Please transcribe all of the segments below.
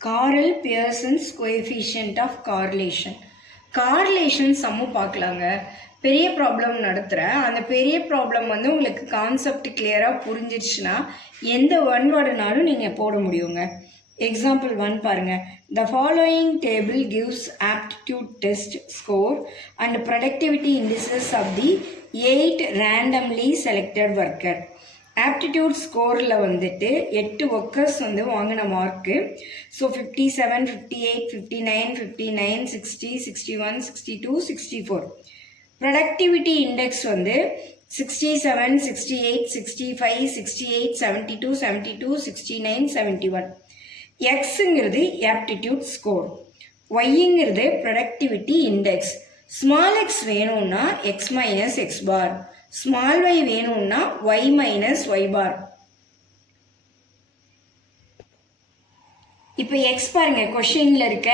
Karl Pearson's coefficient of correlation. Correlation சம்மு பார்க்கலாங்க. பெரிய ப்ராப்ளம் நடத்துகிறேன். அந்த பெரிய ப்ராப்ளம் வந்து உங்களுக்கு கான்செப்ட் கிளியராக புரிஞ்சிடுச்சுன்னா எந்த ஒன் வேர்டுனாலும் நீங்கள் போட முடியுங்க. எக்ஸாம்பிள் 1 பாருங்கள். The following table gives aptitude test score and productivity indices of the 8 randomly selected worker. Aptitude ஸ்கோரில் வந்துட்டு 8 ஒர்க்கர்ஸ் வந்து வாங்கின மார்க்கு. ஸோ 57, 58, 59, 59, 60, 61, 62, 64. ப்ரொடக்டிவிட்டி இண்டெக்ஸ் வந்து 67, 68, 65, 68, 72, 72, 69, 71. எக்ஸுங்கிறது ஆப்டிடியூட் ஸ்கோர், ஒய்ங்கிறது ப்ரொடக்டிவிட்டி இண்டெக்ஸ். ஸ்மால் எக்ஸ் வேணும்னா x minus x bar, small y வேணும்னா y minus y bar. இப்போ x பாருங்க, கொஷினில் இருக்க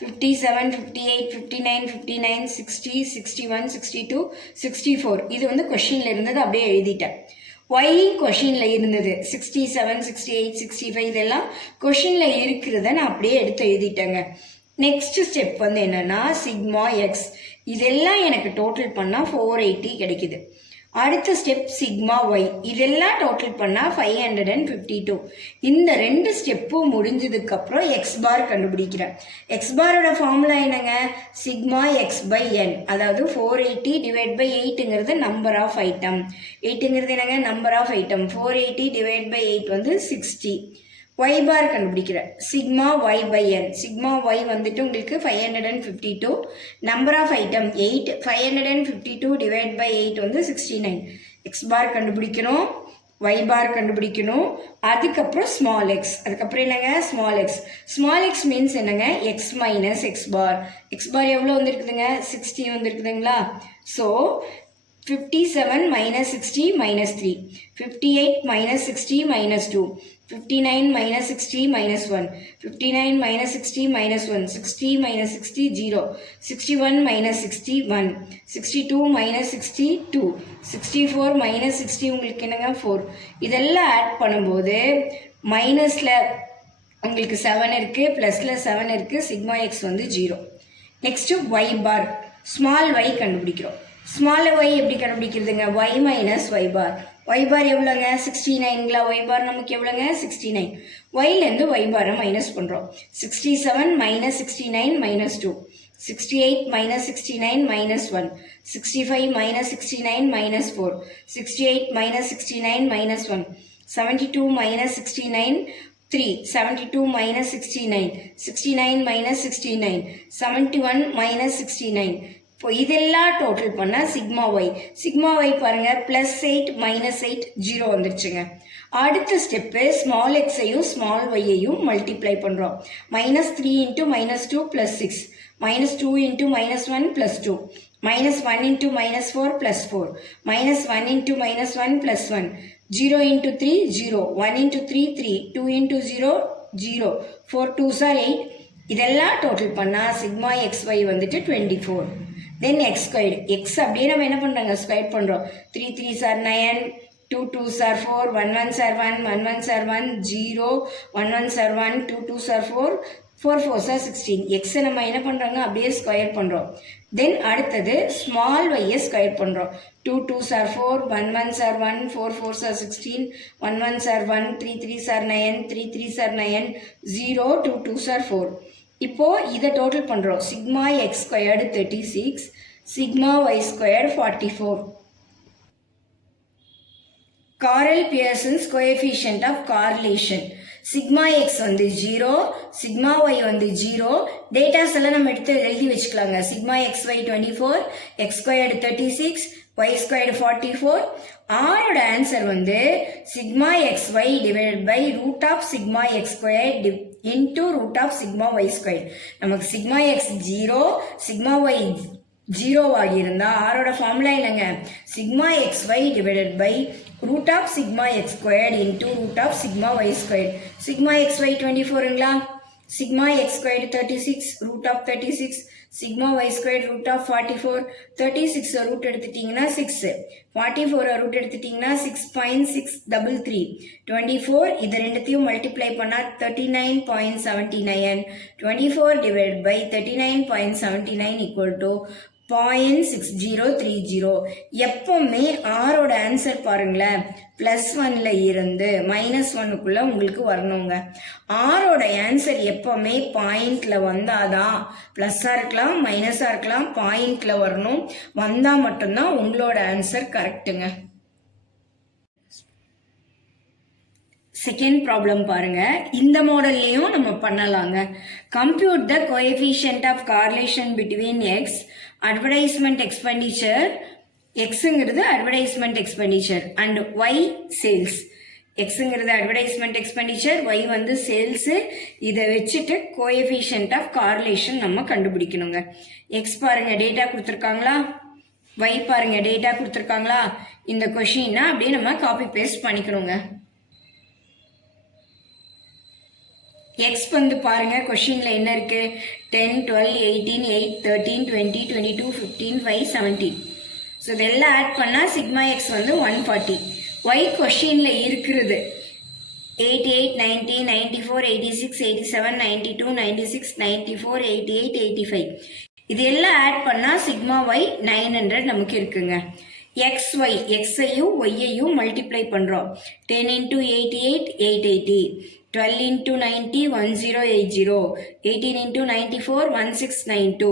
57, 58, 59, 59, 60, 61, 62, 64 இது வந்து கொஷினில் இருந்தது, அப்படியே எழுதிட்டேன். y கொஷினில் இருந்தது 67, 68, 65 இதெல்லாம் கொஷினில் இருக்கிறத நான் அப்படியே எடுத்து எழுதிட்டேங்க. நெக்ஸ்ட் ஸ்டெப் வந்து என்னென்னா சிக்மா எக்ஸ், இதெல்லாம் எனக்கு டோட்டல் பண்ணால் 480 கிடைக்குது. அடுத்த ஸ்டெப் சிக்மா ஒய், இதெல்லாம் டோட்டல் பண்ணால் 552. இந்த 2 ஸ்டெப்பும் முடிஞ்சதுக்கப்புறம் எக்ஸ் பார் கண்டுபிடிக்கிறேன். எக்ஸ் பாரோட ஃபார்முலா என்னங்க? சிக்மா எக்ஸ் பை என், அதாவது 480 டிவைட் பை 8ங்கிறது நம்பர் ஆஃப் ஐட்டம். 8ங்கிறது என்னங்க? Number of item. 480 divide by 8 வந்து 60. y பார் கண்டுபிடிக்கிறேன். Sigma y by n, sigma y வந்துட்டு உங்களுக்கு 552, number of item 8, 552 divide by 8 வந்து 69. x பார் கண்டுபிடிக்கணும், y பார் கண்டுபிடிக்கணும், அதுக்கப்புறம் ஸ்மால் எக்ஸ், அதுக்கப்புறம் என்னங்க? Small x. Small x means என்னங்க? X minus x bar. X bar எவ்வளோ வந்துருக்குதுங்க? 60 வந்துருக்குதுங்களா? So 57 minus 60 minus 3, 58 minus 60 minus 2, 59 minus 60 minus 1, 59 minus 60 minus 1, 60 minus 60 0, 61 minus 60 1, 62 minus 60 2, 64 minus 60 உங்களுக்கு என்னங்க? 4. இதெல்லாம் ஆட் பண்ணும்போது மைனஸில் உங்களுக்கு 7 இருக்குது, ப்ளஸில் 7 இருக்குது. சிக்மா எக்ஸ் வந்து 0. நெக்ஸ்ட்டு ஒய் பார், ஸ்மால் ஒய் கண்டுபிடிக்கிறோம். ஸ்மால் ஒய் எப்படி கண்டுபிடிக்கிறதுங்க? ஒய் மைனஸ் ஒய் பார். ஒய் பார் எவ்வளோங்க? 69ங்களா? ஒய் பார் நமக்கு எவ்வளோங்க? 69. ஒய்லேருந்து ஒய் பாரை மைனஸ் பண்ணுறோம். 67 minus 69 minus 2, 68 minus 69 minus 1, 65 minus 69 minus 4, 68 minus 69 minus 1, 72 minus 69 3, 72 minus 69, 69 minus 69, 71 minus 69. இப்போ இதெல்லாம் டோட்டல் பண்ணால் சிக்மா ஒய். சிக்மா ஒய் பாருங்கள், +8 -8 0 வந்துருச்சுங்க. அடுத்த ஸ்டெப்பு ஸ்மால் எக்ஸையும் ஸ்மால் ஒய்யையும் மல்டிப்ளை பண்ணுறோம். -3 × -2 + 6, -2 × -1 + 2, -1 × -4 + 4, -1 × -1 + 1, 0 × 3 0, 1 × 3 3, 2 × 0 0, 4 2s are 8. இதெல்லாம் டோட்டல் பண்ணால் சிக்மா எக்ஸ் ஒய் வந்துட்டு 24. தென் எக்ஸ் ஸ்கொயர்டு, எக்ஸ் அப்படியே நம்ம என்ன பண்ணுறோங்க? ஸ்கொயர் பண்ணுறோம். 3 3s are 9, 2 2s are 4, 1 1s are 1, 1 1s are 1, 0, 1 1s are 1, 2 2s are 4, 4 4s are 16. எக்ஸை நம்ம என்ன பண்ணுறாங்க? அப்படியே ஸ்கொயர் பண்ணுறோம். தென் அடுத்தது ஸ்மால் ஒய்யை ஸ்கொயர் பண்ணுறோம். 2 2s are 4, 1 1s are 1, 4 4s are 16, 1 1s are 1, 3 3s are 9, 3 3s are 9, 0, 2 2s are 4. இப்போது இதை டோட்டல் பண்ணுறோம். Sigma x squared 36, sigma y squared 44. Karl Pearson's coefficient of correlation. Sigma x வந்து 0, sigma Y வந்து 0. Datas எல்லாம் நம்ம எடுத்து எழுதி வச்சுக்கலாங்க. Sigma X y 24, x squared 36, y squared 44. ஆரோட ஆன்சர் வந்து sigma X y divided by root of sigma x square into root of sigma y square. நமக்கு சிக்மா எக்ஸ் 0, சிக்மா ஒய் 0 ஆகி இருந்தால் ஆரோட ஃபார்முலா என்னங்க? Sigma X y divided by root of sigma x squared into root of sigma y square. Sigma X y 24ங்களா? sigma x squared 36 root of 36 sigma y squared root of 44 36 root எடுத்துட்டீங்கன்னா 6 44 root எடுத்துட்டீங்கன்னா 6.633 24 இது ரெண்டுத்தையும் multiply பண்ணா 39.79 24 divided by 39.79 equal to 0.6030 எப்பவுமே ஆரோட answer பாருங்களேன் +1ல இருந்து -1க்குள்ள உங்களுக்கு வரணுங்க. ஆரோட ஆன்சர் எப்பவுமே பாயிண்ட்ல வந்தாதான் ப்ளஸ்ஸா இருக்கலாம் மைனஸா இருக்கலாம் பாயிண்ட்ல வரணும், வந்தா மட்டும்தான் உங்களோட ஆன்சர் கரெக்டுங்க. செகண்ட் ப்ராப்ளம் பாருங்க, இந்த மாடல்லையும் நம்ம பண்ணலாங்க. Compute the coefficient of correlation between x advertisement expenditure, எக்ஸுங்கிறது advertisement expenditure and y sales. எக்ஸுங்கிறது அட்வர்டைஸ்மெண்ட் எக்ஸ்பெண்டிச்சர், ஒய் வந்து சேல்ஸு. இதை வச்சுட்டு கோஎஃபிஷியன்ட் ஆஃப் கார்லேஷன் நம்ம கண்டுபிடிக்கணுங்க. எக்ஸ் பாருங்க டேட்டா கொடுத்துருக்காங்களா, ஒய் பாருங்க டேட்டா கொடுத்துருக்காங்களா. இந்த கொஷின்னா அப்படியே நம்ம காப்பி பேஸ்ட் பண்ணிக்கணுங்க. எக்ஸ் வந்து பாருங்க கொஷின்ல என்ன இருக்கு, 10, 12, 18, 8, 13, 20, 22, 15, 5, 17. ஸோ இதெல்லாம் ஆட் பண்ணா சிக்மா எக்ஸ் வந்து 140. ஒய் கொஷின்ல இருக்கிறது 88, 90, 94, 86, 87, 92, 96, 94, 88, 85. இது எல்லாம் ஆட் பண்ணா சிக்மா ஒய் 900 நமக்கு இருக்குங்க. எக்ஸ் ஒய், எக்ஸையும் ஒய்யையும் மல்டிப்ளை பண்றோம். 10 into 88, 880. 12 into 90, 1080. 18 into 94, 1692.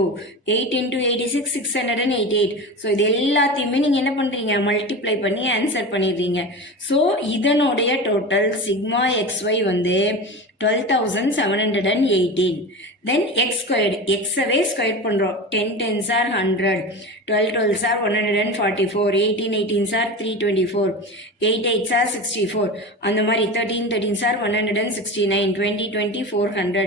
8 into 86, 688. So இது எல்லாத்தையுமே நீங்கள் என்ன பண்ணுறீங்க, மல்டிப்ளை பண்ணி ஆன்சர் பண்ணிடுறீங்க. ஸோ இதனுடைய டோட்டல் சிக்மா எக்ஸ்ஒய் வந்து 12,718. Then x squared, x-வே ஸ்கொயர் பண்ணுறோம். 10 10s are 100, 12 12s are 144, 18 18s are 324, 8 8s are 64. அந்த மாதிரி 13 13s are 169, 20 20 400,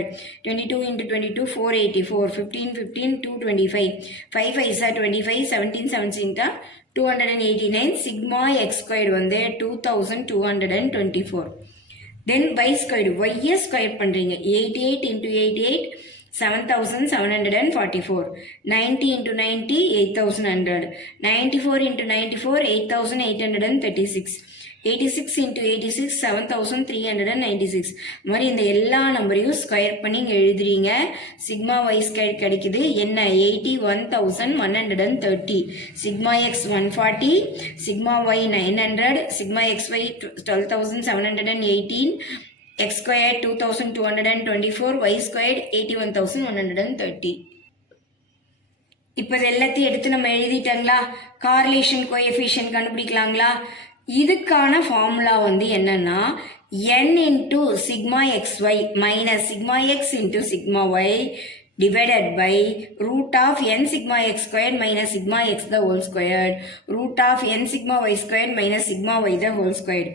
22 into 22 484, 15 15 225, 5 5s are 25, 17 17 are 289. Sigma x squared வந்து 2224. Then y squared, y squared பண்றீங்க. 88 into 88, 7,744. 90 into 90, 8,100. 94 into 94, 8,836. 86 into 86, 7,396. மாதிரி இந்த எல்லா நம்பரையும் ஸ்கொயர் பண்ணி இங்கே எழுதுறீங்க. சிக்மா ஒய் ஸ்கொயர் கிடைக்குது என்ன, 81,130. Sigma X 140, sigma Y 900, sigma X Y 12,718, X square 2,224, Y square 81,130. இப்போ இது எல்லாத்தையும் எடுத்து நம்ம எழுதிட்டாங்களா, கார்லேஷன் கோஎஃபிஷியன்ட் கண்டுபிடிக்கலாங்களா. இதுக்கான ஃபார்முலா வந்து என்னன்னா n into sigma xy minus sigma x into sigma y divided by root of n sigma x squared minus sigma x the whole squared, root of n sigma y squared minus sigma y the whole squared.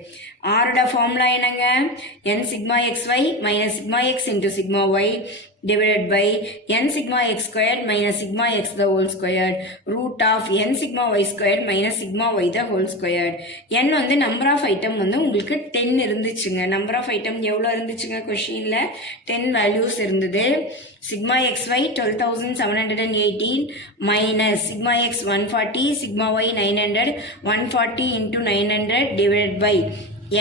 ஆரோட formula என்னங்க, n sigma xy minus sigma x into sigma y divided by n sigma x squared minus sigma x the whole squared, root of n sigma y squared minus sigma y the whole squared. n வந்து number of item வந்து உங்களுக்கு 10 இருந்துச்சுங்க. Number of item எவ்வளோ இருந்துச்சுங்க, கொஷின்ல 10 values இருந்தது. sigma xy 12,718 minus sigma x 140, sigma y 900, 140 into 900 divided by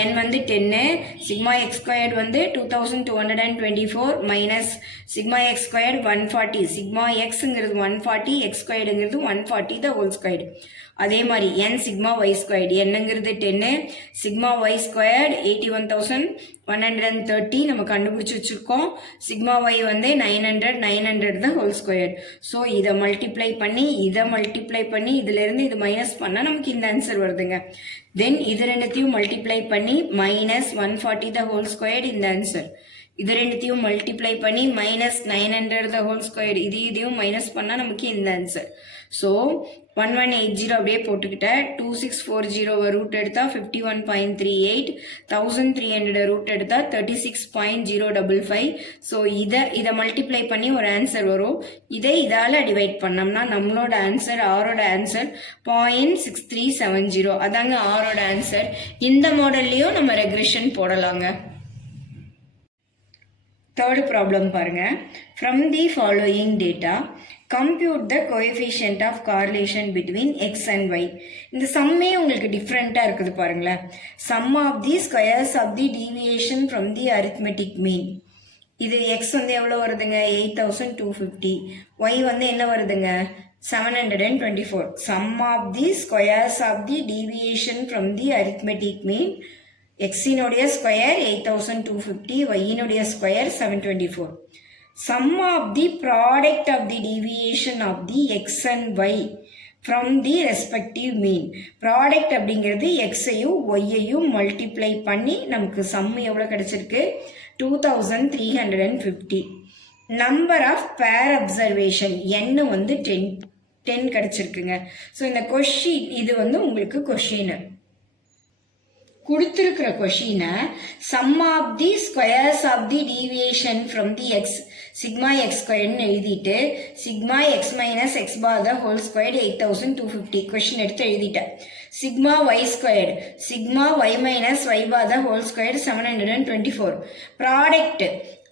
n வந்து 10, sigma x squared வந்து 2224 minus sigma x squared 140, sigma xங்கிறது 140, x squaredங்கிறது 140 the whole squared. அதே மாதிரி n sigma y squared, என்னங்கிறது 10, sigma y squared 81,130 நம்ம கண்டுபிடிச்சு வச்சிருக்கோம். sigma y வந்து 900 the whole squared. So இதை மல்டிப்ளை பண்ணி இதுல இருந்து இது மைனஸ் பண்ணா நமக்கு இந்த ஆன்சர் வருதுங்க. தென் இது ரெண்டுத்தையும் மல்டிப்ளை பண்ணி minus 140 the whole squared இந்த ஆன்சர். இது ரெண்டுத்தையும் மல்டிப்ளை பண்ணி minus 900 the whole squared இதையும் மைனஸ் பண்ணா நமக்கு இந்த ஆன்சர். ஸோ 1180 அப்படியே போட்டுக்கிட்ட 2640 ரூட் எடுத்தா 51.38, 1300 ரூட் எடுத்தா 36.055. ஸோ இதை மல்டிப்ளை பண்ணி ஒரு ஆன்சர் வரும். இதால டிவைட் பண்ணோம்னா நம்மளோட ஆன்சர், ஆரோட ஆன்சர் 0.6370. அதாங்க ஆரோட ஆன்சர். இந்த மாடல்லையும் நம்ம ரெக்ரெஷன் போடலாங்க. தேர்டு ப்ராப்ளம் பாருங்க. From the following data compute the coefficient of correlation between x and y. இந்த சம்மே உங்களுக்கு டிஃப்ரெண்ட்டாக இருக்குது பாருங்களேன். Sum of the squares of the deviation from the arithmetic mean. இது எக்ஸ் வந்து எவ்வளோ வருதுங்க, 8250. ஒய் வந்து என்ன வருதுங்க, 724. Sum of the squares of the deviation from the arithmetic mean. எக்ஸினுடைய ஸ்கொயர் 8250, ஒய்யினுடைய square 724. Sum of the product of the deviation of the x and y from the respective mean. Product அப்படிங்கிறது xஐயும் yஐயும் multiply பண்ணி நமக்கு some எவ்வளோ கிடைச்சிருக்கு, 2350. Number of பேர் observation n வந்து 10 கிடைச்சிருக்குங்க. So இந்த கொஷின் இது வந்து உங்களுக்கு கொஷின் கொடுத்துருக்கிற கொஷினை sum of the squares of the deviation from the x sigma x ஸ்கொயர்னு எழுதிட்டு sigma x minus x bar the whole squared 8250 question எடுத்து எழுதிட்டேன். Sigma y squared sigma y minus y bar the whole squared 724. Product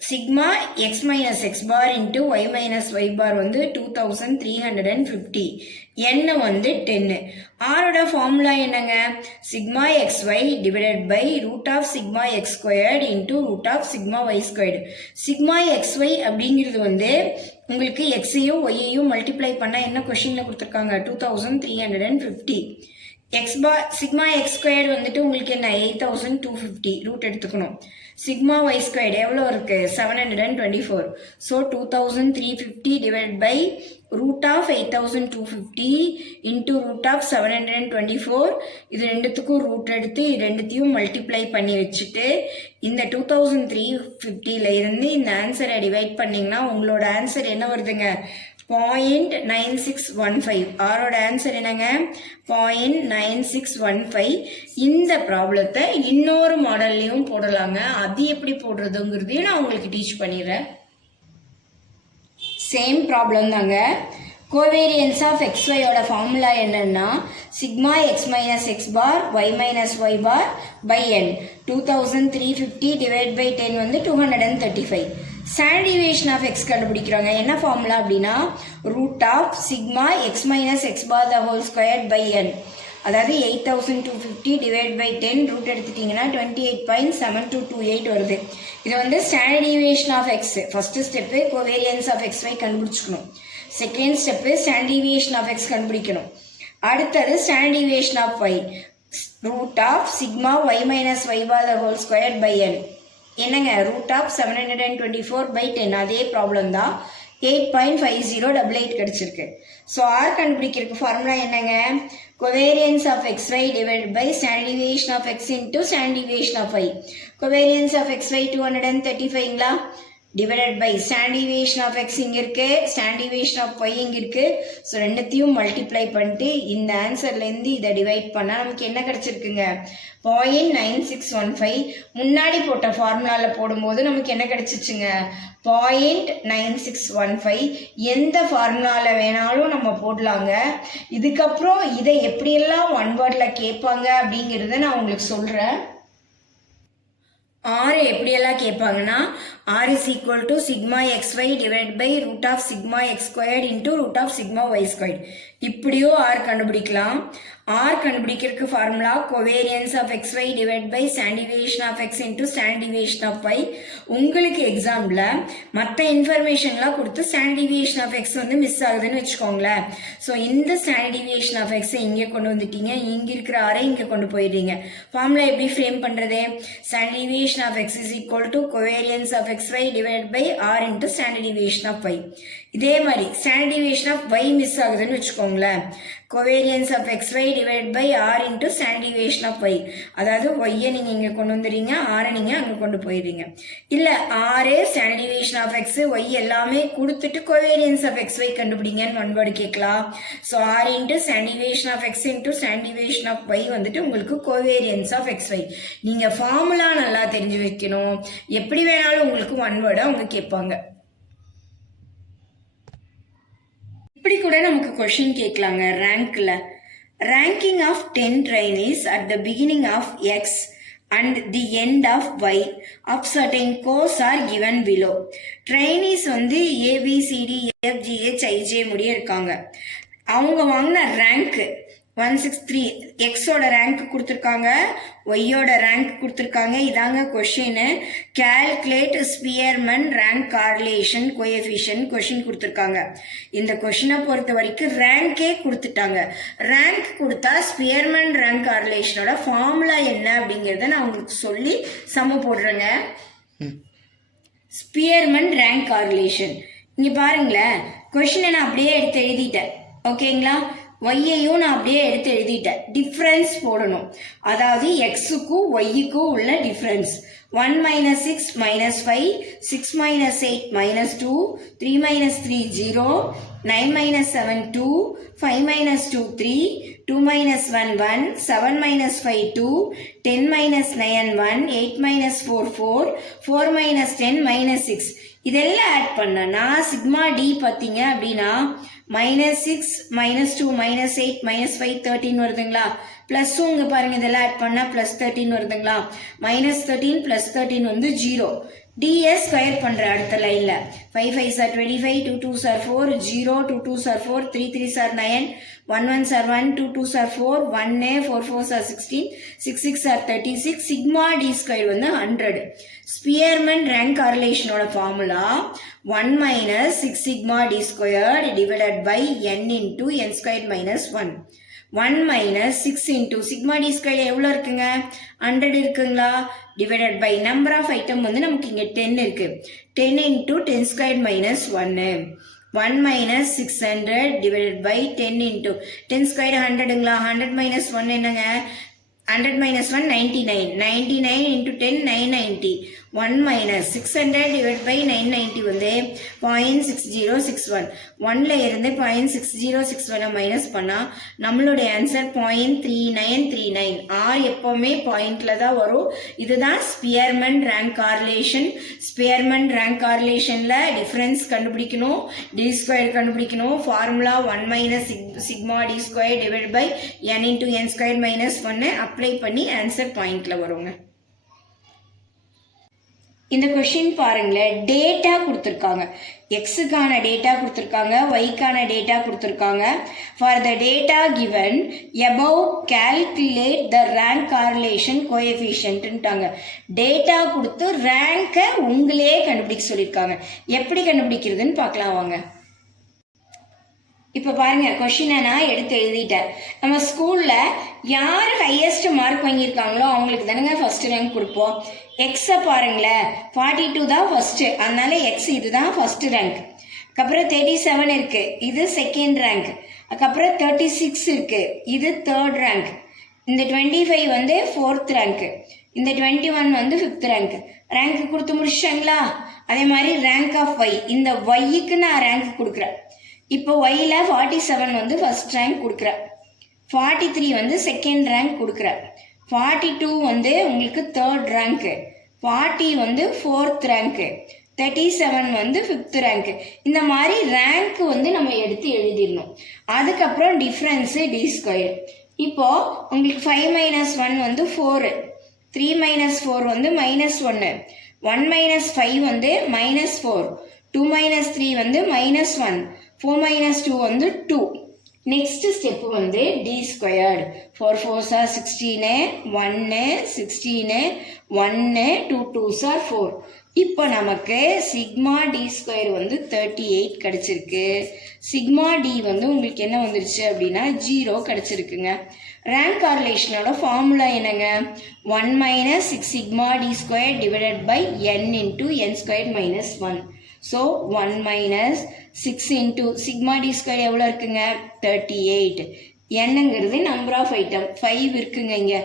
sigma x minus x bar into y minus y bar வந்து 2350. n வந்து 10. ஆரோட formula என்னங்க, sigma X y divided by root of sigma x squared into root of sigma y squared. Sigma X y அப்படிங்கிறது வந்து உங்களுக்கு எக்ஸையும் ஒய்யையும் multiply பண்ணால் என்ன கொஷினில் கொடுத்துருக்காங்க, 2350. எக்ஸ் பார் சிக்மா எக்ஸ் ஸ்கொயர்டு வந்துட்டு உங்களுக்கு என்ன 8250 ரூட் எடுத்துக்கணும். சிக்மா ஒய் ஸ்கொயர்டு எவ்வளோ இருக்குது, 724. So 2350 divide by root of 8250 into root of 724. இது ரெண்டுத்துக்கும் ரூட் எடுத்து இது ரெண்டுத்தையும் மல்டிப்ளை பண்ணி வச்சுட்டு இந்த 2350 இருந்து இந்த ஆன்சரை டிவைட் பண்ணிங்கன்னா உங்களோட ஆன்சர் என்ன வருதுங்க, 0.9615. ஆரோட ஆன்சர் என்னங்க, 0.9615. இந்த ப்ராப்ளத்தை இன்னொரு மாடல்லையும் போடலாங்க. அது எப்படி போடுறதுங்கிறதையும் நான் உங்களுக்கு டீச் பண்ணிடுறேன். சேம் ப்ராப்ளம் தாங்க. கோவேரியன்ஸ் ஆஃப் எக்ஸ்ஒயோட ஃபார்முலா என்னன்னா sigma x minus x bar y minus y bar by n. 2350 divide by 10 வந்து 235. ஸ்டாண்டர்ட் டீவியேஷன் ஆஃப் எக்ஸ் கண்டுபிடிக்கிறாங்க. என்ன ஃபார்முலா அப்படின்னா root of sigma x minus x bar the whole square by n. அதாவது 8250 divide by 10 root எடுத்துட்டிங்கன்னா 28.7228 வருது. இது வந்து standard deviation of x. First step covariance of x y கண்டுபிடிச்சிக்கணும். Second step standard deviation of x கண்டுபிடிக்கணும். அடுத்தது standard deviation of y root of sigma y minus y bar the whole square by n. என்னங்க root of 724 by 10. அதே problem தான். 8.5088 கிடச்சிருக்கு. So R கண்டுபிடிக்கிறதுக்கு formula என்னங்க, covariance of xy divided by standard deviation of x into standard deviation of y. Covariance of xy 235ங்களா divided by standard deviation of x இங்க இருக்கு, standard deviation of y இங்க இருக்கு. So ரெண்டுத்தையும் multiply பண்ணிட்டு இந்த ஆன்சர்லேருந்து இதை டிவைட் பண்ணால் நமக்கு என்ன கிடச்சிருக்குங்க, 0.9615. முன்னாடி போட்ட ஃபார்முலாவில் போடும்போது நமக்கு என்ன கிடச்சிச்சுங்க, 0.9615. எந்த ஃபார்முலாவில் வேணாலும் நம்ம போடலாங்க. இதுக்கப்புறம் இதை எப்படியெல்லாம் ஒன் வேர்டில் கேட்பாங்க அப்படிங்கிறத நான் உங்களுக்கு சொல்கிறேன். ஆர் எப்படியெல்லாம் கேட்பாங்கன்னா r is equal to sigma X y divide by root of sigma x squared into root of sigma y squared. இப்படியோ ஆர் கண்டுபிடிக்கலாம். ஆர் கண்டுபிடிக்கிறதுக்கு formula covariance of x y divide by standard deviation of x into standard deviation of y. உங்களுக்கு example மற்ற இன்ஃபர்மேஷன்லாம் கொடுத்து standard deviation of x வந்து miss ஆகுதுன்னு வச்சுக்கோங்களேன். ஸோ இந்த ஸ்டாண்டர்ட் டீவியேஷன் ஆஃப் எக்ஸை இங்கே கொண்டு வந்துட்டீங்க, இங்கே இருக்கிற ஆரை இங்கே கொண்டு போயிடுறீங்க. ஃபார்முலா எப்படி ஃப்ரேம் பண்ணுறது, standard deviation of x is equal to covariance of x y divide by r into standard deviation of y. இதே மாதிரி standard deviation of y miss ஆகுதுன்னு வச்சுக்கோங்களேன், covariance of x y divide by r into standard deviation of y. அதாவது ஒய்யை நீங்கள் இங்கே கொண்டு வந்துடுறீங்க, ஆரை நீங்கள் அங்கே கொண்டு போயிடுறீங்க. இல்லை r standard deviation of x y எல்லாமே கொடுத்துட்டு கோவேரியன்ஸ் ஆஃப் எக்ஸ் ஒய் கண்டுபிடிங்கன்னு ஒன் வேர்டு கேட்கலாம். So r into standard deviation of x into standard deviation of y வந்துட்டு உங்களுக்கு கோவேரியன்ஸ் ஆஃப் எக்ஸ் ஒய். நீங்கள் ஃபார்முலா நல்லா தெரிஞ்சு வைக்கணும். எப்படி வேணாலும் உங்களுக்கு ஒன் வேர்டை அவங்க கேட்பாங்க. இப்படி கூட நமக்கு கொஷின் கேட்கலாங்க. ரேங்க்ல ranking of 10 trainees at the beginning of X and the end of y of certain course are given below. Trainees வந்து ABCD EFGH IJ முடிய இருக்காங்க. அவங்க வாங்கின ரேங்க் 163 எக்ஸோட ரேங்க் கொடுத்துருக்காங்க, ஒய்யோட ரேங்க் கொடுத்துருக்காங்க. இதாங்க question. Calculate Spearman rank correlation coefficient question கொடுத்துருக்காங்க. இந்த கொஷினை பொறுத்த வரைக்கும் ரேங்கே கொடுத்துட்டாங்க. ரேங்க் கொடுத்தா ஸ்பியர்மன் ரேங்க் கார்லேஷனோட ஃபார்முலா என்ன அப்படிங்கிறத நான் உங்களுக்கு சொல்லி சம போடுறேங்க. ஸ்பியர்மன் ரேங்க் கார்லேஷன் இங்கே பாருங்களேன், கொஷினை நான் அப்படியே எடுத்து எழுதிட்டேன். ஓகேங்களா? ஒய்யையும் நான் அப்படியே எடுத்து எழுதிட்டேன். டிஃப்ரென்ஸ் போடணும், அதாவது எக்ஸுக்கும் ஒய்யுக்கும் உள்ள difference. 1 minus 6 minus 5, 6 minus 8 minus 2, 3 minus 3 0, 9 minus 7 2, 5 minus 2 3, 2 minus 1 1, 7 minus 5 2, 10 minus 9 1, 8 minus 4 4, 4 minus 10 minus 6. இதெல்லாம் ஆட் பண்ணனா சிக்மா டி பார்த்தீங்க அப்படின்னா -6 -2 -8 -5 13 வருதுங்களா? ப்ளஸ்ஸும் இங்கே பாருங்கள், இதெல்லாம் ஆட் பண்ணால் +13 வருதுங்களா? -13 +13 வந்து 0. டிஎஸ் ஸ்கொயர் பண்ணுற அடுத்த லைனில் 5 5s are 25, 2 2s are 4, 0, 2 2s are 4, 3 3s are 9, 1 1s are 1, 2 2s are 4, 1 4 4s are 16, 6 6 are 36. Sigma d square வந்து 100. Spearman rank கார்லேஷனோட formula 1 minus 6 sigma d squared divided by n into n squared minus 1. 1 minus 6 into sigma d squared எவ்வளோ இருக்குங்க? 100 இருக்குங்களா? divided by number of item வந்து நமக்கு இங்கே 10 இருக்கு. 10 into 10 squared minus 1. 1 minus 600 divided by 10 into 10 squared 100ங்களா? 100 minus 1 என்னங்க? 100 minus 1 99. 99 into 10 990. 1 minus 600 divided by 990 வந்து 0.6061. 1ல இருந்து 0.6061 மைனஸ் பண்ணால் நம்மளுடைய ஆன்சர் 0.3939. ஆர் எப்போவுமே பாயிண்டில் தான் வரும். இதுதான் Spearman rank correlation. Spearman rank கார்லேஷனில் டிஃப்ரென்ஸ் கண்டுபிடிக்கணும், டி ஸ்கொயர் கண்டுபிடிக்கணும். Formula 1 minus sigma d square divide by n into n square minus 1 apply பண்ணி ஆன்சர் பாயிண்டில் வருங்க. இந்த கொஷின் பாருங்களேன், டேட்டா கொடுத்துருக்காங்க. எக்ஸுக்கான டேட்டா கொடுத்துருக்காங்க, ஒய்க்கான டேட்டா கொடுத்துருக்காங்க. For the data given above calculate the rank correlation கோஎஃபிஷியன்ட்ன்ட்டாங்க. டேட்டா கொடுத்து ரேங்கை உங்களே கண்டுபிடிக்க சொல்லியிருக்காங்க. எப்படி கண்டுபிடிக்கிறதுன்னு பார்க்கலாம் வாங்க. இப்போ பாருங்க, கொஷினை நான் எடுத்து எழுதிட்டேன். நம்ம ஸ்கூலில் யார் ஹையஸ்ட் மார்க் வாங்கியிருக்காங்களோ அவங்களுக்கு தானேங்க ஃபர்ஸ்ட் ரேங்க் கொடுப்போம். எக்ஸை பாருங்களேன், 42 தான் ஃபர்ஸ்ட்டு, அதனால எக்ஸ் இதுதான் ஃபர்ஸ்ட் ரேங்க். அதுக்கப்புறம் 37 இருக்கு, இது செகண்ட் ரேங்க். அதுக்கப்புறம் 36 இருக்கு, இது தேர்ட் ரேங்க். இந்த 25 வந்து ஃபோர்த் ரேங்க். இந்த 21 வந்து ஃபிஃப்த் ரேங்க். ரேங்க் கொடுத்து முடிச்சிட்டாங்களா? அதே மாதிரி ரேங்க் ஆஃப் ஒய், இந்த ஒய்க்கு நான் ரேங்க் கொடுக்குறேன். இப்போ ஒய்யில் 47 வந்து ஃபர்ஸ்ட் ரேங்க் கொடுக்குறேன், 43 வந்து செகண்ட் ரேங்க் கொடுக்குறேன், 42 வந்து உங்களுக்கு தேர்ட் ரேங்க்கு, 40 வந்து ஃபோர்த் ரேங்க்கு, 37 வந்து ஃபிஃப்த் ரேங்க்கு. இந்த மாதிரி ரேங்க் வந்து நம்ம எடுத்து எழுதிடணும். அதுக்கப்புறம் டிஃப்ரென்ஸு டி ஸ்கொயர். இப்போது உங்களுக்கு 5 minus 1 வந்து 4, 3 minus 4 வந்து -1, 1 minus 5 வந்து -4, 2 minus 3 வந்து -1, 4 minus 2 வந்து 2. நெக்ஸ்ட் ஸ்டெப் வந்து D squared. 4 4s are 16, 1 16, 1 2 2s are 4. இப்போ நமக்கு சிக்மா டி ஸ்கொயர் வந்து 38 கிடச்சிருக்கு. சிக்மா டி வந்து உங்களுக்கு என்ன வந்துருச்சு அப்படின்னா 0 கிடச்சிருக்குங்க. ரேங்க் கார்லேஷனோட ஃபார்முலா என்னங்க? 1 minus 6 sigma d square divided by n into n squared minus 1. So 1 minus 6 into sigma d square எவ்வளோ இருக்குங்க? 38. என்னங்கிறது நம்பர் ஆஃப் ஐட்டம் 5 இருக்குங்க. இங்கே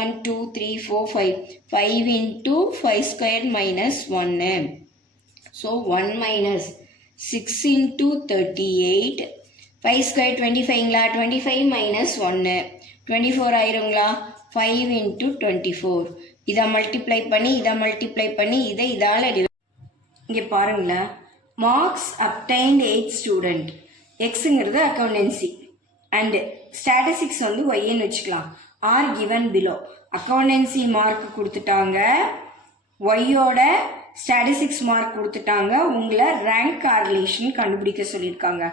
1 2 3 4 5. 5 into 5 squared minus 1. So 1 minus 6 into 38. 5 squared 25ங்களா? 25 minus 1. 24 ஆயிருங்களா? 5 into 24. இதை multiply பண்ணி இதை இதால் இங்கே பாருங்களேன், மார்க்ஸ் அப்டைன்ட் 8 ஸ்டூடெண்ட். எக்ஸுங்கிறது அக்கௌண்டன்சி அண்டு ஸ்டாட்டிஸ்டிக்ஸ் வந்து ஒய்ன்னு வச்சுக்கலாம். Are given below. Accountancy mark கொடுத்துட்டாங்க, ஒய்யோட ஸ்டாட்டிஸ்டிக்ஸ் மார்க் கொடுத்துட்டாங்க, உங்களை ரேங்க் கார்லேஷன் கண்டுபிடிக்க சொல்லியிருக்காங்க.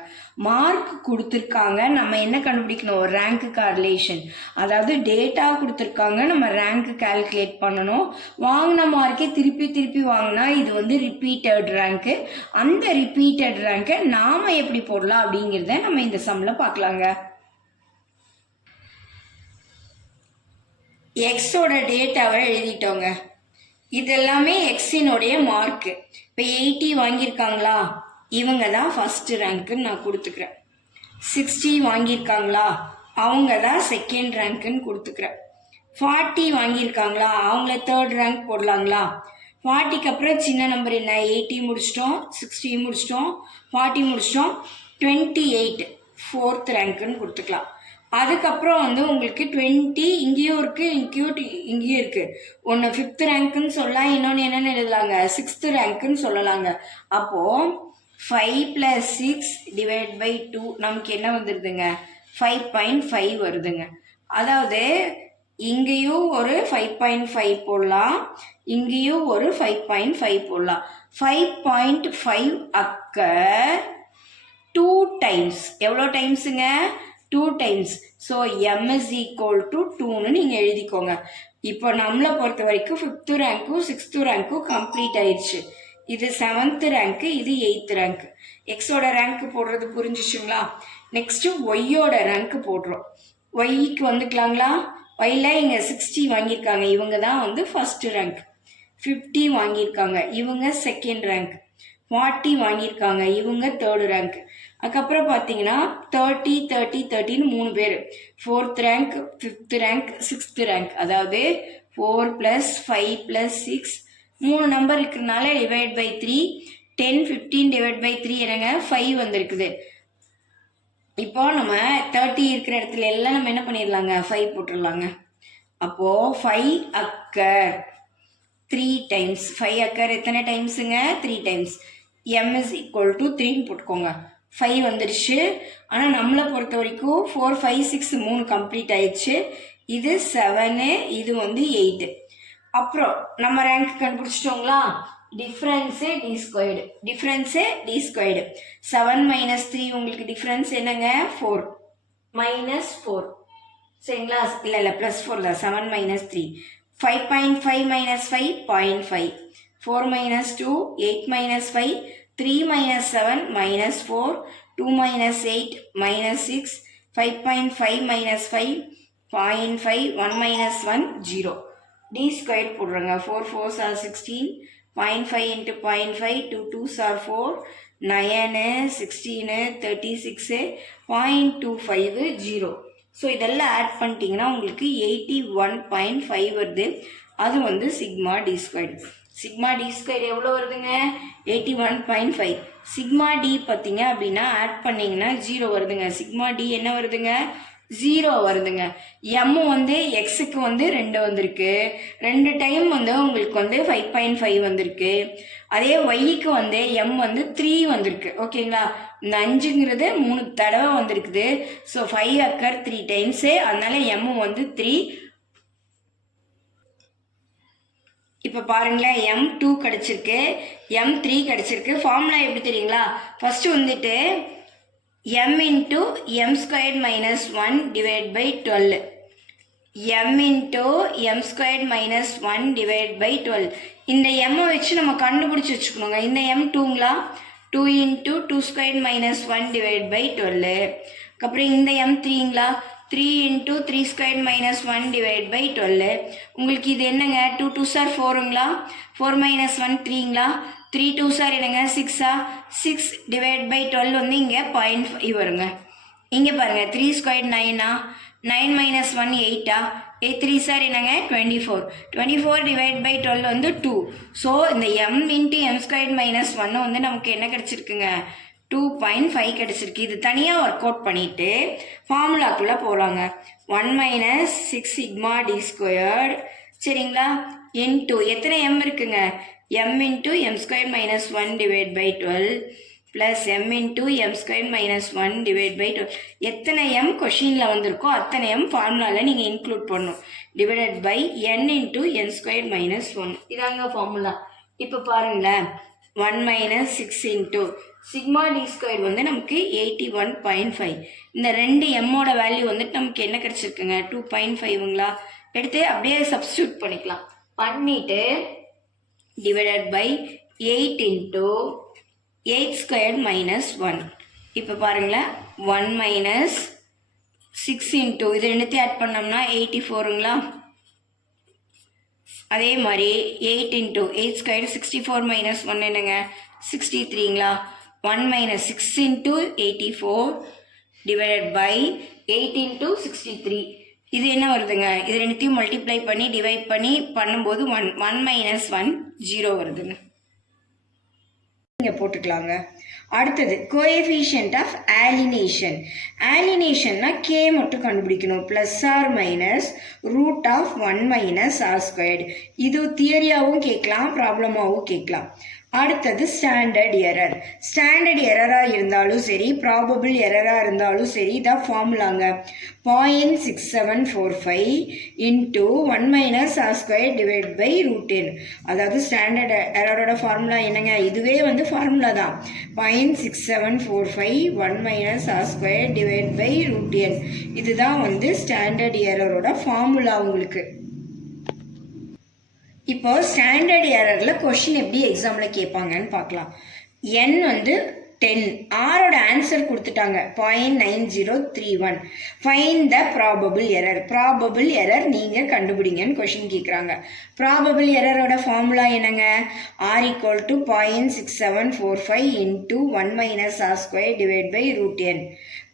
மார்க் கொடுத்துருக்காங்க, நம்ம என்ன கண்டுபிடிக்கணும்? Rank correlation. அதாவது டேட்டா கொடுத்துருக்காங்க, நம்ம ரேங்க் கால்குலேட் பண்ணணும். வாங்கின மார்க்கே திருப்பி திருப்பி வாங்கினா இது வந்து ரிப்பீட்டட் ரேங்க்கு. அந்த ரிப்பீட்டட் ரேங்கை நாம எப்படி போடலாம் அப்படிங்கிறத நம்ம இந்த சம்ல பார்க்கலாங்க. எக்ஸோட டேட்டாவை எழுதிட்டோங்க. இதெல்லாமே எக்ஸினுடைய மார்க்கு. இப்போ 80 வாங்கியிருக்காங்களா, இவங்க தான் ஃபர்ஸ்ட் ரேங்க்குன்னு நான் கொடுத்துக்கிறேன். 60 வாங்கியிருக்காங்களா, அவங்க தான் செகண்ட் ரேங்க்குன்னு கொடுத்துக்கிறேன். 40 வாங்கியிருக்காங்களா, அவங்கள தேர்ட் ரேங்க் போடலாங்களா. 40க்கு அப்புறம் சின்ன நம்பர் என்ன? 80 முடிச்சிட்டோம், 60 முடிச்சிட்டோம், 40 முடிச்சிட்டோம், 28 ஃபோர்த் ரேங்க்குன்னு கொடுத்துக்கலாம். அதுக்கப்புறம் வந்து உங்களுக்கு 20 இங்கேயும் இருக்கு, இங்கேயும் இருக்கு. ஒன்று 5th ரேங்க்குன்னு சொல்லலாம், இன்னொன்று என்னென்னு எழுதலாங்க? 6th ரேங்க்குன்னு சொல்லலாங்க. அப்போ 5 + 6 ÷ 2 நமக்கு என்ன வந்துடுதுங்க? 5.5 வருதுங்க. அதாவது இங்கேயும் ஒரு 5.5 போடலாம், இங்கேயும் ஒரு 5.5 போடலாம். 5.5 அக்கர் 2 டைம்ஸ். எவ்வளோ டைம்ஸுங்க? 2 times. So m is equal to 2ன்னு நீங்கள் எழுதிக்கோங்க. இப்போ நம்மளை பொறுத்த வரைக்கும் 5th ரேங்க்கும் 6th ரேங்க்கும் கம்ப்ளீட் ஆயிடுச்சு. இது 7th ரேங்க்கு, இது 8th ரேங்க்கு. எக்ஸோட ரேங்க்கு போடுறது புரிஞ்சிச்சுங்களா? நெக்ஸ்ட்டு ஒய்யோட ரேங்க்கு போடுறோம். ஒய்க்கு வந்துக்கலாங்களா? ஒய்யில் இங்கே 60 வாங்கியிருக்காங்க, இவங்க தான் வந்து ஃபர்ஸ்ட் ரேங்க். 50 வாங்கியிருக்காங்க, இவங்க செகண்ட் ரேங்க். 40 வாங்கியிருக்காங்க, இவங்க தேர்டு ரேங்க். அதுக்கப்புறம் பார்த்தீங்கன்னா 30, 30, 30ன்னு 3 பேர். 4th rank, 5th rank, 6th rank. அதாவது 4 + 5 + 6 3 நம்பர் இருக்கிறதுனால டிவைட் பை 3. 10, 15 டிவைட் பை 3 என்னங்க? 5 வந்திருக்குது. இப்போ நம்ம 30 இருக்கிற இடத்துல எல்லாம் நம்ம என்ன பண்ணிடலாங்க? 5 போட்டுடலாங்க. அப்போ 5 அக்கர் 3 டைம்ஸ். 5 அக்கர் எத்தனை டைம்ஸுங்க? 3 times. m is equal to 3ன்னு போட்டுக்கோங்க. 5 வந்துடுச்சு. ஆனால் நம்மளை பொறுத்த வரைக்கும் 4, 5, 6 3 கம்ப்ளீட் ஆயிடுச்சு. இது 7, இது வந்து 8. அப்புறம் நம்ம ரேங்க் கண்டுபிடிச்சிட்டோங்களா? Difference d squared. Difference d squared. 7 - 3 உங்களுக்கு டிஃப்ரென்ஸ் என்னங்க? 4 -4. சரிங்களா? இல்லை +4 தான். 7 - 3. 5.5 - 5 0.5. 4 - 2 8 - 5 3 - 7 -4 2 - 8 -6 5.5 - 5 0.5 1 - 1 0. d ஸ்கொயர் போடுறோங்க. 4 4s are 16. 0.5 × 0.5 2 2s are 4 9 16 36 0.25 0. So இதெல்லாம் ஆட் பண்ணிட்டீங்கன்னா உங்களுக்கு 81.5 வருது. அது வந்து sigma d square. Sigma d square எவ்வளோ வருதுங்க? 81.5. சிக்மா டி பார்த்தீங்க அப்படின்னா ஆட் பண்ணிங்கன்னா 0 வருதுங்க. சிக்மா டி என்ன வருதுங்க? 0 வருதுங்க. எம் வந்து எக்ஸுக்கு வந்து 2 வந்திருக்கு. 2 டைம் வந்து உங்களுக்கு வந்து 5.5 வந்திருக்கு. அதே ஒய்க்கு வந்து எம் வந்து 3 வந்திருக்கு. ஓகேங்களா? இந்த 5ங்கிறது 3 தடவை வந்திருக்குது. So 5 occur 3 times. அதனால எம் வந்து 3. இப்போ பாருங்களேன், M2 கிடச்சிருக்கு, M3 கிடச்சிருக்கு. ஃபார்முலா எப்படி தெரியுங்களா? ஃபஸ்ட்டு வந்துட்டு m × m² - 1 / 12. m × m² - 1 / 12. இந்த m வச்சு நம்ம கண்டுபிடிச்சி வச்சுக்கணுங்க. இந்த m2ங்களா? 2 × 2² - 1 / 12. அப்புறம் இந்த m3ங்களா? 3 × 3² - 1 / 12. உங்களுக்கு இது என்னங்க? 2 2s are 4ங்களா? 4 - 1 3ங்களா? 3 2s are என்னங்க? 6ஆ? 6 / 12 வந்து இங்கே 0.5 வருங்க. இங்கே பாருங்கள், 3² 9ஆ? 9 - 1 8ஆ? 8 3s are என்னங்க? 24. 24 / 12 வந்து 2. ஸோ இந்த m × m² - 1 வந்து நமக்கு என்ன கிடச்சிருக்குங்க? 2.5 கிடச்சிருக்கு. இது தனியாக ஒர்க் அவுட் பண்ணிவிட்டு ஃபார்முலாக்குள்ளே போகிறாங்க. 1 - 6 சிக்மா டி ஸ்கொயர்டு. சரிங்களா? இன்ட்டு எத்தனை m இருக்குங்க? m × m² - 1 / 12 plus m into m square minus 1 divide by 12. எத்தனை எம் கொஷினில் வந்திருக்கோ அத்தனை எம் ஃபார்முலாவில் நீங்கள் இன்க்ளூட் பண்ணணும். Divided by n into n square minus 1. இதாங்க ஃபார்முலா. இப்போ பாருங்களேன், 1 minus 6 into sigma d square வந்து நமக்கு 81.5. இந்த ரெண்டு எம்மோட வேல்யூ வந்துட்டு நமக்கு என்ன கிடச்சிருக்குங்க, 2.5ங்களா. எடுத்து அப்படியே சப்ஸ்டியூட் பண்ணிக்கலாம். பண்ணிவிட்டு divided by 8 into 8 square minus 1. இப்போ பாருங்களேன், 1 மைனஸ் 6 இன்ட்டு இது ரெண்டுத்தையும் ஆட் பண்ணோம்னா 84ங்களா. அதே மாதிரி 8 இன்ட்டு 8 ஸ்கொயர் 64 மைனஸ் 1 என்னங்க, 63ங்களா. 1 minus 6 into 84 divided by 8 into 63. இது என்ன வருதுங்க, இது ரெண்டுத்தையும் மல்டிப்ளை பண்ணி டிவைட் பண்ணி பண்ணும்போது 1 மைனஸ் 1 0 வருதுங்க. நீங்கள் போட்டுக்கலாங்க. அடுத்தது கோஎஃபிஷியன்ட் ஆஃப் ஆலினேஷன். ஆலினேஷன்னா கே மட்டும் கண்டுபிடிக்கணும். Plus r minus root of 1 minus r squared. இது தியரியாகவும் கேட்கலாம், ப்ராப்ளமாகவும் கேட்கலாம். அடுத்தது ஸ்டாண்டர்ட் எரர். ஸ்டாண்டர்ட் எரராக இருந்தாலும் சரி, ப்ராபபிள் எரராக இருந்தாலும் சரி, இதான் ஃபார்முலாங்க. 0.6745 into 1 minus r square divide by root 10. அதாவது ஸ்டாண்டர்ட் எரரோட ஃபார்முலா என்னங்க, இதுவே வந்து ஃபார்முலா தான். 0.6745 1 minus r square divide by root 10. இதுதான் வந்து ஸ்டாண்டர்ட் எரரோட ஃபார்முலா உங்களுக்கு. இப்போ ஸ்டாண்டர்ட் எரரில் கொஷின் எப்படி எக்ஸாமில் கேட்பாங்கன்னு பார்க்கலாம். n வந்து 10, ஆரோட ஆன்சர் கொடுத்துட்டாங்க 0.9031. Find the probable error. Probable error நீங்கள் கண்டுபிடிங்கன்னு கொஷின் கேட்குறாங்க. ப்ராபபிள் எரரோட ஃபார்முலா என்னங்க, r equal to 0.6745 into 1 minus r square divide by root 10.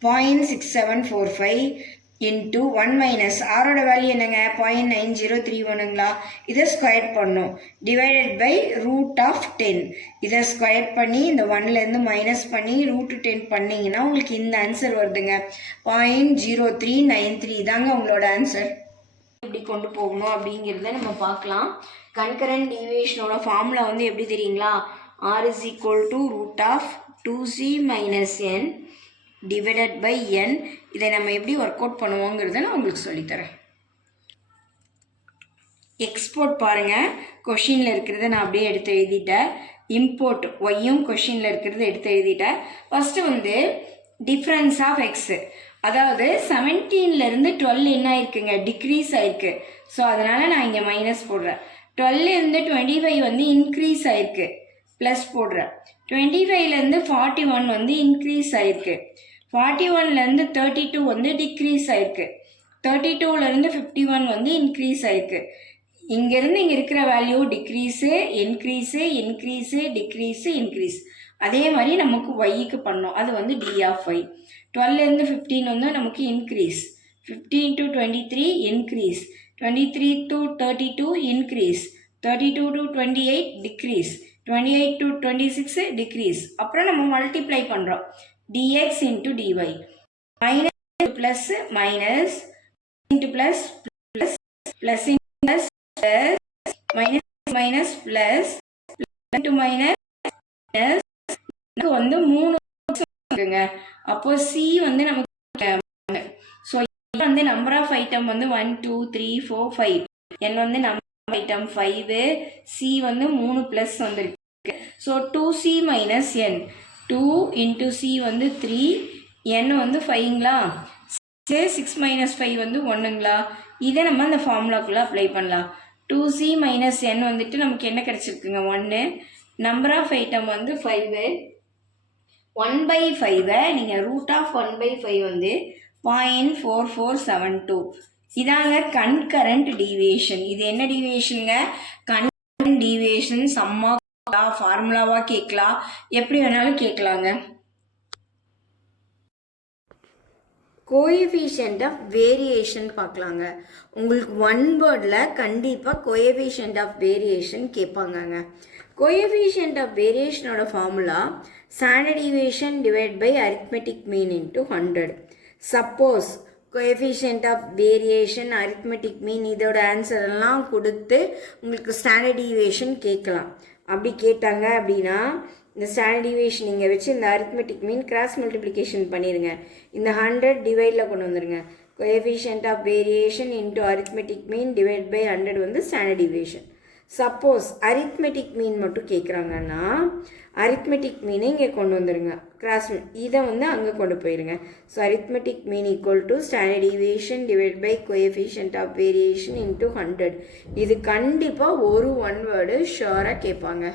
0.6745 into 1 minus ஆரோட வேல்யூ என்னங்க, 0.9031ங்களா. இதை ஸ்கொயர் பண்ணும். Divided by root of 10. இதை ஸ்கொயர் பண்ணி இந்த 1லேருந்து மைனஸ் பண்ணி ரூட் 10 பண்ணிங்கன்னா உங்களுக்கு இந்த ஆன்சர் வருதுங்க, 0.0393. தாங்க உங்களோட ஆன்சர். எப்படி கொண்டு போகணும் அப்படிங்கிறத நம்ம பார்க்கலாம். கன்கரண்ட் டீவியேஷனோட ஃபார்முலா வந்து எப்படி தெரியுங்களா, r is equal to root of 2c minus n divided by n. இதை நம்ம எப்படி ஒர்க் அவுட் பண்ணுவோங்கிறத நான் உங்களுக்கு சொல்லித்தரேன். எக்ஸ்போர்ட் பாருங்கள், கொஷினில் இருக்கிறத நான் அப்படியே எடுத்து எழுதிட்டேன். இம்போர்ட் ஒய்யும் கொஷினில் இருக்கிறத எடுத்து எழுதிட்டேன். ஃபஸ்ட்டு வந்து டிஃப்ரென்ஸ் ஆஃப் எக்ஸு, அதாவது 17லேருந்து 12 என்ன ஆயிருக்குங்க, டிக்ரீஸ் ஆயிருக்கு. ஸோ அதனால் நான் இங்கே மைனஸ் போடுறேன். 12லேருந்து 25 வந்து இன்க்ரீஸ் ஆயிருக்கு, ப்ளஸ் போடுறேன். 25லேருந்து 41 வந்து இன்க்ரீஸ் ஆயிருக்கு. 41லேருந்து 32 வந்து டிக்ரீஸ் ஆயிருக்கு. 32லேருந்து 51 வந்து இன்க்ரீஸ் ஆயிருக்கு. இங்கேருந்து இங்கே இருக்கிற value decrease, increase, increase, decrease, increase. அதே மாதிரி நமக்கு ஒய்க்கு பண்ணோம், அது வந்து டி ஆஃப் ஒய். 12லேருந்து 15 வந்து நமக்கு increase. 15 to 23 increase. 23 to 32 increase. 32 to 28 decrease. 28 to 26 decrease. அப்புறம் நம்ம மல்டிப்ளை பண்ணுறோம், dx into dy. Minus plus minus into plus plus plus into plus plus minus minus plus into minus நமக்கு வந்து 3 இருக்குங்க. அப்போ C வந்து நமக்கு, ஸோ வந்து நம்பர் ஆஃப் ஐட்டம் வந்து 1 2 3 4 5. n வந்து நம்பர் ஐட்டம் 5, சி வந்து 3 ப்ளஸ் வந்துருக்கு. So 2c minus n. 2 into C வந்து 3, n வந்து 5ங்களா. 6 மைனஸ் 5 வந்து 1ங்களா. இதை நம்ம அந்த ஃபார்முலாக்குள்ளே அப்ளை பண்ணலாம். 2c மைனஸ் n வந்துட்டு நமக்கு என்ன கிடச்சிருக்குங்க, 1. நம்பர் ஆஃப் ஐட்டம் வந்து 5. 1/5 நீங்கள் ரூட் ஆஃப் 1/5 வந்து 0.4472. இதாங்க கன்கரண்ட் டீவியேஷன். இது என்ன டீவியேஷனுங்க, கன்கரண்ட் டீவியேஷன். சம்மா ஃபார்முலாவாக கேட்கலாம், எப்படி வேணாலும் கேட்கலாங்க. கோஎஃபிஷியன்ட் ஆஃப் வேரியேஷன் பார்க்கலாங்க. உங்களுக்கு ஒன் வேர்டில் கண்டிப்பாக கோஎஃபிஷியன்ட் ஆஃப் வேரியேஷன் கேட்பாங்கங்க. கோஎஃபிஷியன்ட் ஆஃப் வேரியேஷனோட formula standard deviation divide by arithmetic mean into 100. Suppose coefficient of variation, arithmetic mean இதோட ஆன்சர் எல்லாம் கொடுத்து உங்களுக்கு ஸ்டாண்டர்ட் டீவியேஷன் கேட்கலாம். அப்படி கேட்டாங்க அப்படின்னா இந்த ஸ்டாண்டர்ட் டிவியேஷன் இங்கே வச்சு இந்த அரித்மெட்டிக் மீன் கிராஸ் மல்டிப்ளிகேஷன் பண்ணிடுங்க. இந்த 100 டிவைடில் கொண்டு வந்துடுங்க. Coefficient of variation into arithmetic mean divide by 100 வந்து standard deviation. Suppose arithmetic mean மட்டும் கேட்குறாங்கன்னா அரித்மெட்டிக் மீனை இங்கே கொண்டு வந்துடுங்க. கிராஸ் இதை வந்து அங்கே கொண்டு போயிடுங்க. So arithmetic mean equal to standard deviation divide by coefficient of variation into 100. இது கண்டிப்பாக ஒரு ஒன் வேர்டு ஷுவராக கேட்பாங்க.